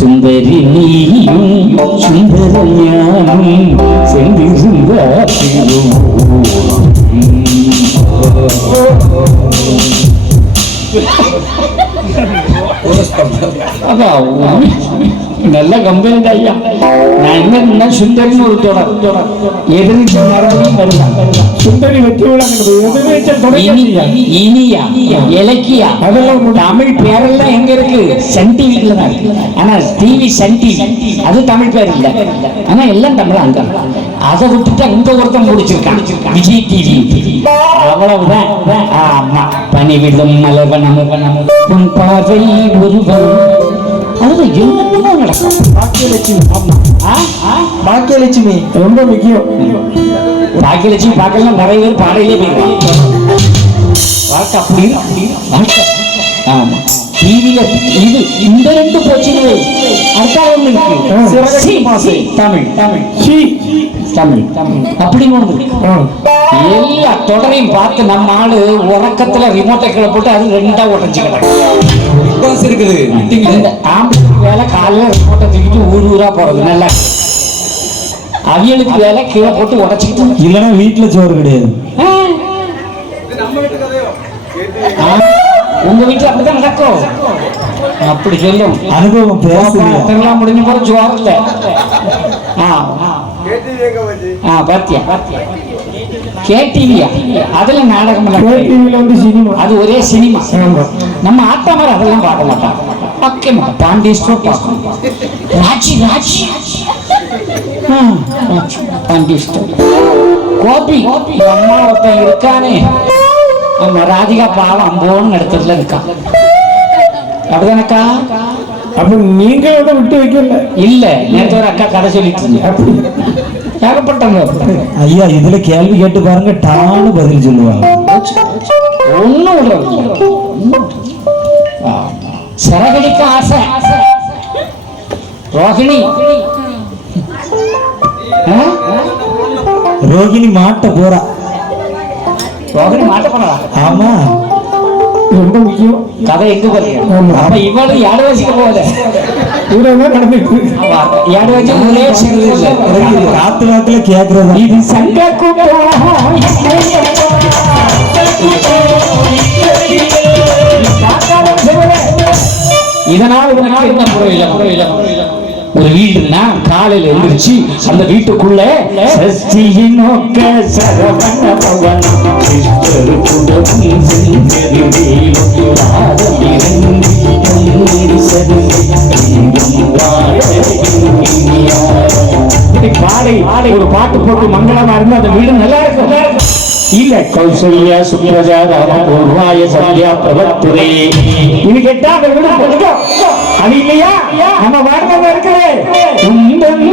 சுந்தரி நீயும் சுந்தர ஞானம் சென்றிருந்த நல்ல கம்பெனி ஐயா. நான் என்ன சுந்தரின்னு ஒரு தொடர் எதிர்த்து மரபையும் வரலாம். சுந்தரி வெற்றி இனியா இலக்கியா அதெல்லாம் தமிழ் பேரெல்லாம் எங்க இருக்கு? சன் டிவில தான் இருக்கு. ஆனா டிவி சன் டிவி அது தமிழ் பேர் இல்ல. ஆனா எல்லாம் தமிழ் அங்க. அதை விட்டுட்டு அங்க ஒருத்தன் முடிச்சிருக்கான் விஜய் டிவி. அவ்வளவுதான். ஆமா பனிவிடும் மலவனம் உன் பார்வை ஒருவன் அது என்னென்னமோ நடக்கும். பாக்கியலட்சுமி. பாக்கியலட்சுமி ரொம்ப முக்கியம். பாக்கியலட்சுமி பார்க்கலாம் நிறைய பேர் பாடையிலே போயிருக்காங்க. வாழ்க்கை அப்படி வாழ்க்கை. ஆமா டிவியில இது இந்த ரெண்டு போச்சுன்னு அடுத்த ஒண்ணு இருக்கு. தமிழ் தமிழ் தமிழ் அப்படின்னு ஒன்று எல்லா தொடரையும் பார்த்து நம்ம ஆளு உறக்கத்துல ரிமோட்டை கீழே போட்டு அது ரெண்டா உடஞ்சுக்கிறாங்க. இருக்குது இந்த ஆம்பளுக்கு வேலை காலையில ரிமோட்டை தூக்கிட்டு ஊரா போறது நல்லா. அவியலுக்கு வேலை கீழே போட்டு உடச்சிக்கிட்டு இல்லைன்னா வீட்டுல சோறு கிடையாது. உங்க வீட்டுல அப்படிதான் நடக்கும். அப்படி சொல்லும் அனுபவம் பேசலாம். முடிஞ்ச போற சோறு இல்ல. பாத்தியா கேடிவியா அதுல நாடகம் சினிமா. அது ஒரே சினிமா. நம்ம ஆத்தா மாதிரி அதெல்லாம் பார்க்க மாட்டாங்க. பக்க மாட்டோம். பாண்டிஸ்டோ ராஜி ராஜி பாண்டிஸ்டோ கோபி அம்மா ஒருத்தன் இருக்கானே. நம்ம ராதிகா பாவம் அம்போன்னு இடத்துல இருக்கா. அப்படிதானக்கா? அப்ப நீங்க விட்டு வைக்கல இல்ல. நேற்று ஒரு அக்கா கதை சொல்லிட்டு ஏகப்பட்டவங்க. ஐயா இதுல கேள்வி கேட்டு பாருங்க டான்னு பதில் சொல்லுவாங்க. ஒன்னும் சிறகடிக்க ஆசை. ரோகிணி மாட்ட போறா. ரோகிணி மாட்ட போறா. ஆமா ரொம்ப முக்கியம். கதை எங்க போறீங்க? அப்ப இவ்வளவு யாரு வச்சுக்க போகுது? யாரு வச்சு ஒரே காத்து காத்துல கேக்குறது. இது சங்க இதனால் என்ன புரியல. ஒரு வீடுனா காலையில எழுந்திருச்சு அந்த வீட்டுக்குள்ள பாடி ஒரு பாட்டு போட்டு மங்களமா இருந்து அந்த வீடு நல்லா இருக்கும். இல்ல கௌசல்யா சுப்ரஜா ராமபூர்வாய சத்யா பிரபத்துரே இது கேட்டா அந்த வீடு போட்டுக்கோ. அது இல்லையா நம்ம வாழ்க்கை இருக்கிறே உண்டன்